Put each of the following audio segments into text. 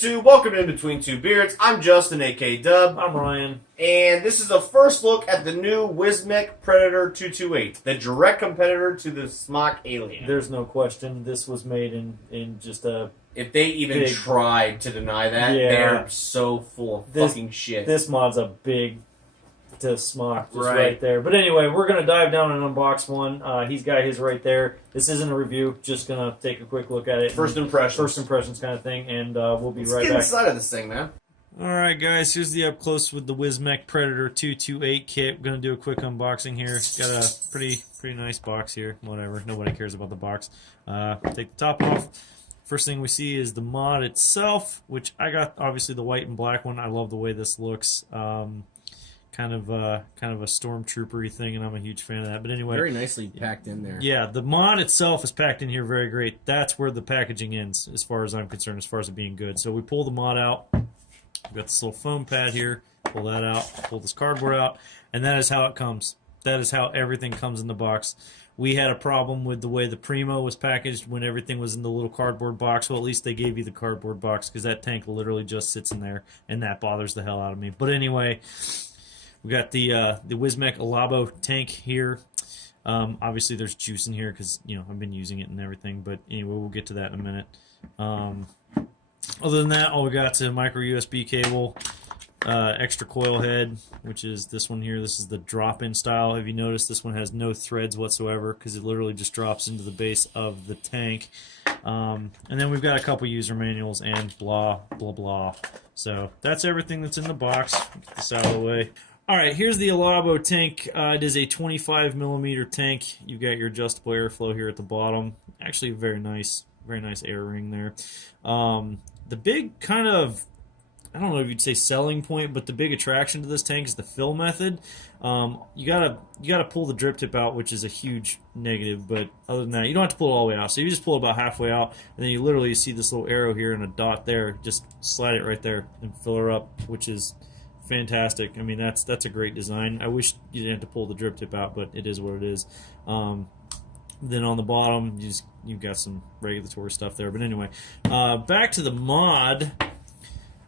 YouTube? Welcome to In Between Two Beards. I'm Justin, aka Dub. I'm Ryan. And this is a first look at the new Wismec Predator 228, the direct competitor to the Smock Alien. There's no question this was made in just a... If they even tried to deny that, they're so full of fucking shit. This mod's a big to Smock just right there. But anyway, we're going to dive down and unbox one. He's got his right there. This isn't a review, just going to take a quick look at it. First impressions kind of thing, and we'll be right back. Let's get inside of this thing, man. Alright guys, here's the up close with the Wismec Predator 228 kit. We're going to do a quick unboxing here. It's got a pretty nice box here. Whatever, nobody cares about the box. Take the top off. First thing we see is the mod itself, which I got obviously the white and black one. I love the way this looks. Kind of a stormtrooper-y thing, and I'm a huge fan of that. But anyway, very nicely packed in there. Yeah, the mod itself is packed in here very great. That's where the packaging ends, as far as I'm concerned, as far as it being good. So we pull the mod out. We've got this little foam pad here. Pull that out. Pull this cardboard out, and that is how it comes. That is how everything comes in the box. We had a problem with the way the Primo was packaged when everything was in the little cardboard box. Well, at least they gave you the cardboard box, because that tank literally just sits in there, and that bothers the hell out of me. But anyway, we got the Wismec Alabo tank here. Obviously, there's juice in here because I've been using it and everything. But anyway, we'll get to that in a minute. Other than that, all we got is a micro USB cable, extra coil head, which is this one here. This is the drop-in style. Have you noticed this one has no threads whatsoever because it literally just drops into the base of the tank. And then we've got a couple user manuals and blah, blah, blah. So that's everything that's in the box. Get this out of the way. Alright, here's the Alabo tank. It is a 25mm tank. You've got your adjustable airflow here at the bottom. Actually, very nice air ring there. The big kind of, I don't know if you'd say selling point, but the big attraction to this tank is the fill method. You gotta pull the drip tip out, which is a huge negative, but other than that, you don't have to pull it all the way out. So you just pull it about halfway out, and then you literally see this little arrow here and a dot there. Just slide it right there and fill her up, which is fantastic. I mean, that's a great design. I wish you didn't have to pull the drip tip out, but it is what it is. Then on the bottom, you've got some regulatory stuff there. But anyway, back to the mod.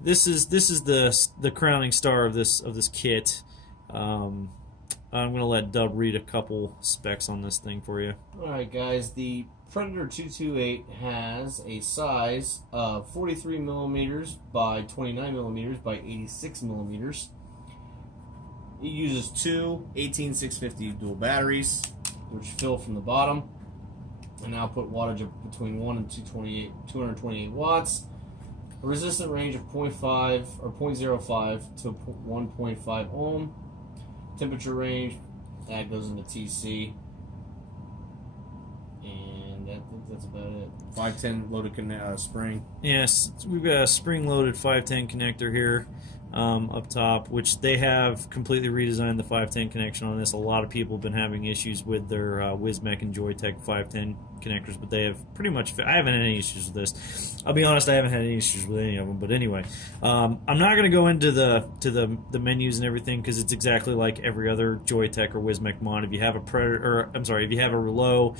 This is the crowning star of this kit. I'm gonna let Dub read a couple specs on this thing for you. All right, guys. The Predator 228 has a size of 43mm by 29mm by 86mm. It uses two 18650 dual batteries, which fill from the bottom, and output wattage of between 1 and 228 watts. A resistant range of 0.5 or 0.05 to 1.5 ohm. Temperature range, that goes into TC. That's about it. 510 loaded spring. Yes, we've got a spring-loaded 510 connector here up top, which they have completely redesigned the 510 connection on this. A lot of people have been having issues with their Wismec and Joytech 510 connectors, but they have pretty much. I haven't had any issues with this. I'll be honest, I haven't had any issues with any of them. But anyway, I'm not going to go into the menus and everything because it's exactly like every other Joytech or Wismec mod. If you have a Predator, if you have a Rouleau.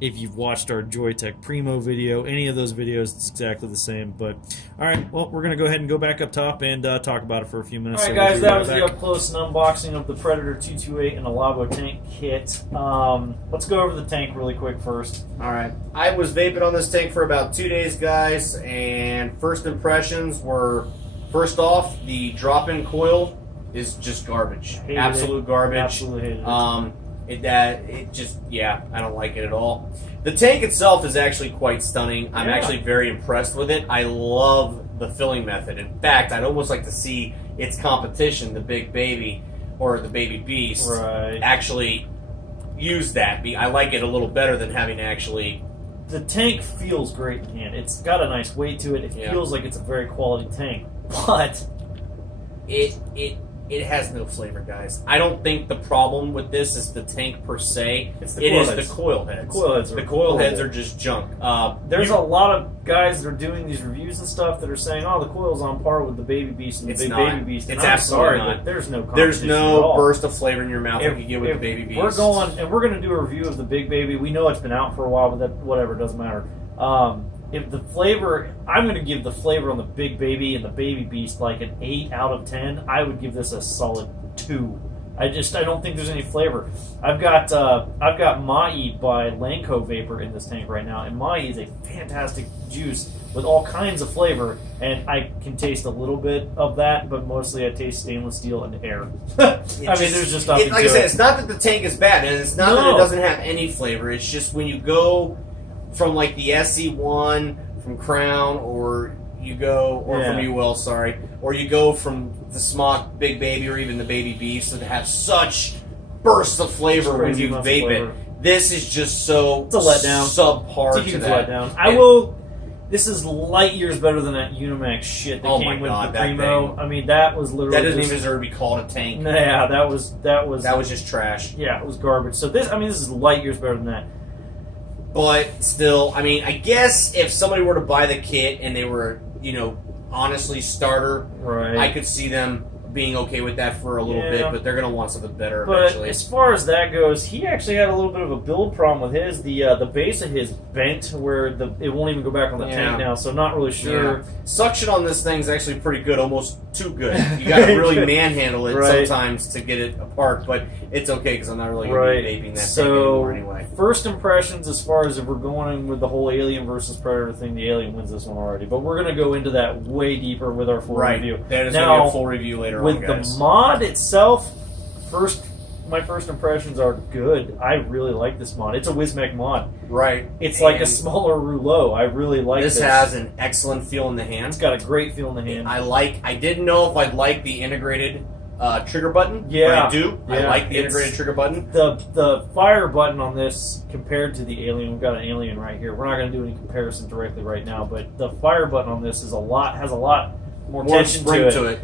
If you've watched our Joytech Primo video, any of those videos, it's exactly the same. But, alright, well, we're going to go ahead and go back up top and talk about it for a few minutes. Alright, guys, that was the up-close and unboxing of the Predator 228 and Alabo tank kit. Let's go over the tank really quick first. Alright, I was vaping on this tank for about 2 days, guys, and first impressions were, first off, the drop-in coil is just garbage. Absolute garbage. Absolutely hated it. I don't like it at all. The tank itself is actually quite stunning. I'm actually very impressed with it. I love the filling method. In fact, I'd almost like to see its competition, the Big Baby or the Baby Beast, actually use that. I like it a little better than having to actually... The tank feels great in hand. It's got a nice weight to it. It feels like it's a very quality tank, but it has no flavor, guys. I don't think the problem with this is the tank per se. It's the coil heads. The coil heads are just junk. There's a lot of guys that are doing these reviews and stuff that are saying, "Oh, the coil's on par with the Baby Beast and the Baby Beast." It's absolutely not. There's no burst of flavor in your mouth like you get with the Baby Beast. We're going to do a review of the Big Baby. We know it's been out for a while, but whatever, it doesn't matter. if the flavor, I'm going to give the flavor on the Big Baby and the Baby Beast like an 8 out of 10. I would give this a solid 2. I don't think there's any flavor. I've got Mai by Lanco Vapor in this tank right now, and Mai is a fantastic juice with all kinds of flavor, and I can taste a little bit of that, but mostly I taste stainless steel and air. There's just nothing. Like I said, it's not that the tank is bad, and it's not that it doesn't have any flavor. It's just when you go from like the SE1 from Crown, or you go, or from UL, sorry, or you go from the Smock Big Baby or even the Baby Beast that have such bursts of flavor when you vape it. This is just so it's a letdown. Subpar. It's a huge letdown. This is light years better than that Unimax shit that came with the Primo. I mean, that was literally. That doesn't even deserve to be called a tank. Yeah, that was just trash. Yeah, it was garbage. So this is light years better than that. But still, I mean, I guess if somebody were to buy the kit and they were, honestly starter, right, I could see them being okay with that for a little bit, but they're going to want something better but eventually. As far as that goes, he actually had a little bit of a build problem with his. The base of his bent where it won't even go back on the tank now, so not really sure. Yeah. Suction on this thing's actually pretty good, almost too good. You got to really manhandle it sometimes to get it apart, but it's okay because I'm not really going to be vaping that thing anymore anyway. First impressions, as far as if we're going with the whole Alien versus Predator thing, the Alien wins this one already, but we're going to go into that way deeper with our full review. That is going to be a full review later with on, guys. The mod itself, my first impressions are good. I really like this mod. It's a Wismec mod. Right. It's like a smaller rouleau. I really like this. This has an excellent feel in the hand. It's got a great feel in the hand. I didn't know if I'd like the integrated trigger button. Yeah. But I do. Yeah. I like the integrated trigger button. The fire button on this compared to the Alien, we've got an Alien right here. We're not going to do any comparison directly right now, but the fire button on this has a lot more tension to it.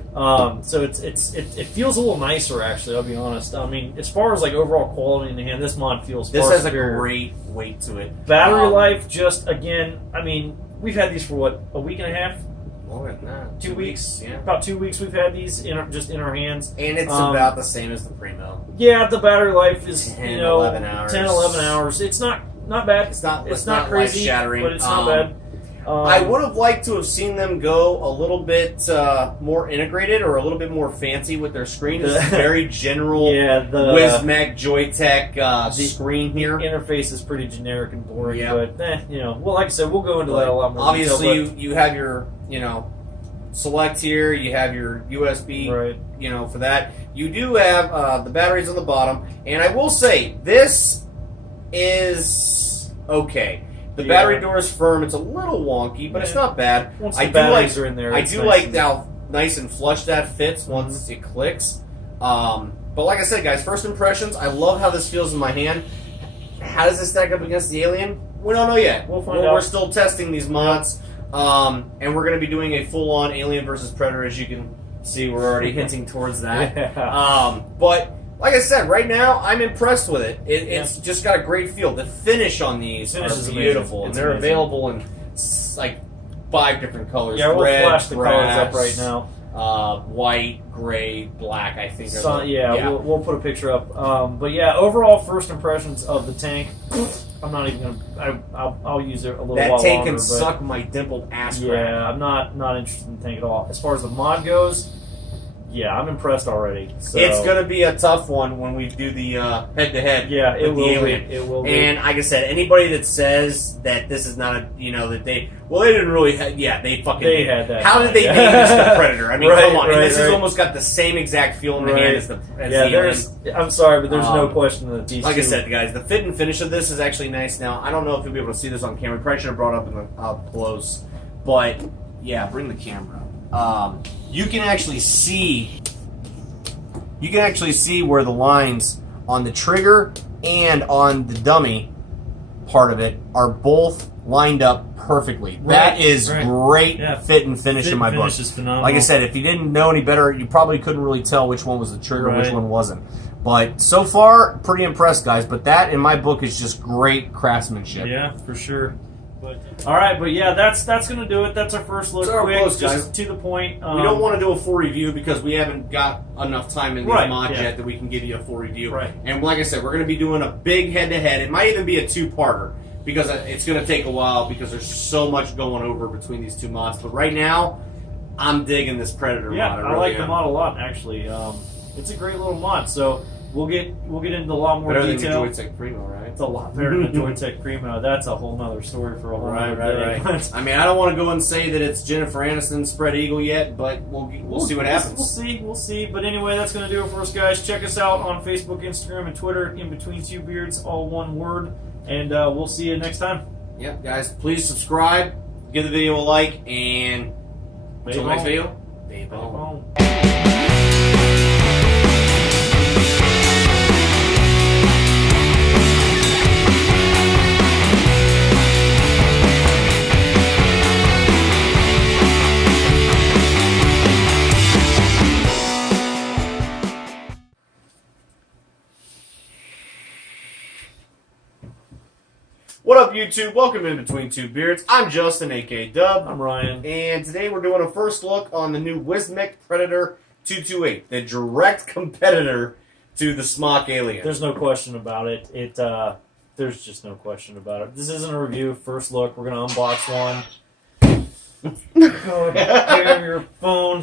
So it feels a little nicer, actually. I'll be honest. I mean, as far as like overall quality in the hand, this mod feels. This has superior. a great weight to it. Battery life, just again. I mean, we've had these for what, a week and a half? Longer than that. 2 weeks. Yeah. About 2 weeks we've had these in our hands. And it's about the same as the Primo. Yeah, the battery life is 10, 11 hours. 10, 11 hours. It's not bad. It's not crazy, life-shattering, but it's not bad. I would have liked to have seen them go a little bit more integrated or a little bit more fancy with their screen. This is very general Wismec Joytech screen here. The interface is pretty generic and boring, but well, like I said, we'll go into that a lot more. Obviously, you have your select here. You have your USB, for that. You do have the batteries on the bottom, and I will say this is okay. The battery door is firm. It's a little wonky, but it's not bad. Once the batteries are in there, I do like how nice and flush that fits once it clicks. But like I said, guys, first impressions, I love how this feels in my hand. How does this stack up against the Alien? We don't know yet. We'll find out. We're still testing these mods, and we're going to be doing a full-on Alien versus Predator, as you can see. We're already hinting towards that. But like I said, right now I'm impressed with it. It's just got a great feel. The finish on these is beautiful, and they're available in like 5 different colors. Yeah, we'll red, flash the colors brass, up right now. White, gray, black. I think. We'll put a picture up. But yeah, overall first impressions of the tank. I'm not even gonna. I'll use it a little while longer. That tank can suck my dimpled ass. Yeah, I'm not interested in the tank at all. As far as the mod goes. Yeah, I'm impressed already. So. It's going to be a tough one when we do the head-to-head. Yeah, it will Alien. be. It will be. And like I said, anybody that says that this is not a, that they didn't really, they fucking they had that. How did they name this the Predator? I mean, come on. And this has almost got the same exact feel in the hand as the Alien. I'm sorry, but there's no question that these like I said, guys, the fit and finish of this is actually nice. Now, I don't know if you'll be able to see this on camera. We probably should have brought it up in the up close. But, yeah, bring the camera up. You can actually see where the lines on the trigger and on the dummy part of it are both lined up perfectly. That is great fit and finish in my book. Is phenomenal. Like I said, if you didn't know any better, you probably couldn't really tell which one was the trigger, which one wasn't. But so far, pretty impressed, guys. But that, in my book, is just great craftsmanship. Yeah, for sure. All right, but yeah, that's going to do it. That's our first look. Just to the point. We don't want to do a full review because we haven't got enough time in these mods yet that we can give you a full review. Right. And like I said, we're going to be doing a big head-to-head. It might even be a 2-parter because it's going to take a while because there's so much going over between these two mods. But right now, I'm digging this Predator mod. I like the mod a lot, actually. It's a great little mod. So we'll get into a lot more better detail. Than the Joytech Primo, right? It's a lot better than the Joytech Primo. That's a whole nother story for a whole other day. Right. I mean, I don't want to go and say that it's Jennifer Aniston's spread eagle yet, but we'll see what happens. We'll see. But anyway, that's going to do it for us, guys. Check us out on Facebook, Instagram, and Twitter. INBETWEEN2BEARDS, all one word. And we'll see you next time. Yep, guys. Please subscribe, give the video a like, and until next video, babe on. What up, YouTube? Welcome in Between Two Beards. I'm Justin, aka Dub. I'm Ryan. And today we're doing a first look on the new Wismec Predator 228, the direct competitor to the Smock Alien. There's no question about it. There's just no question about it. This isn't a review. First look. We're gonna unbox one. Oh, your phone.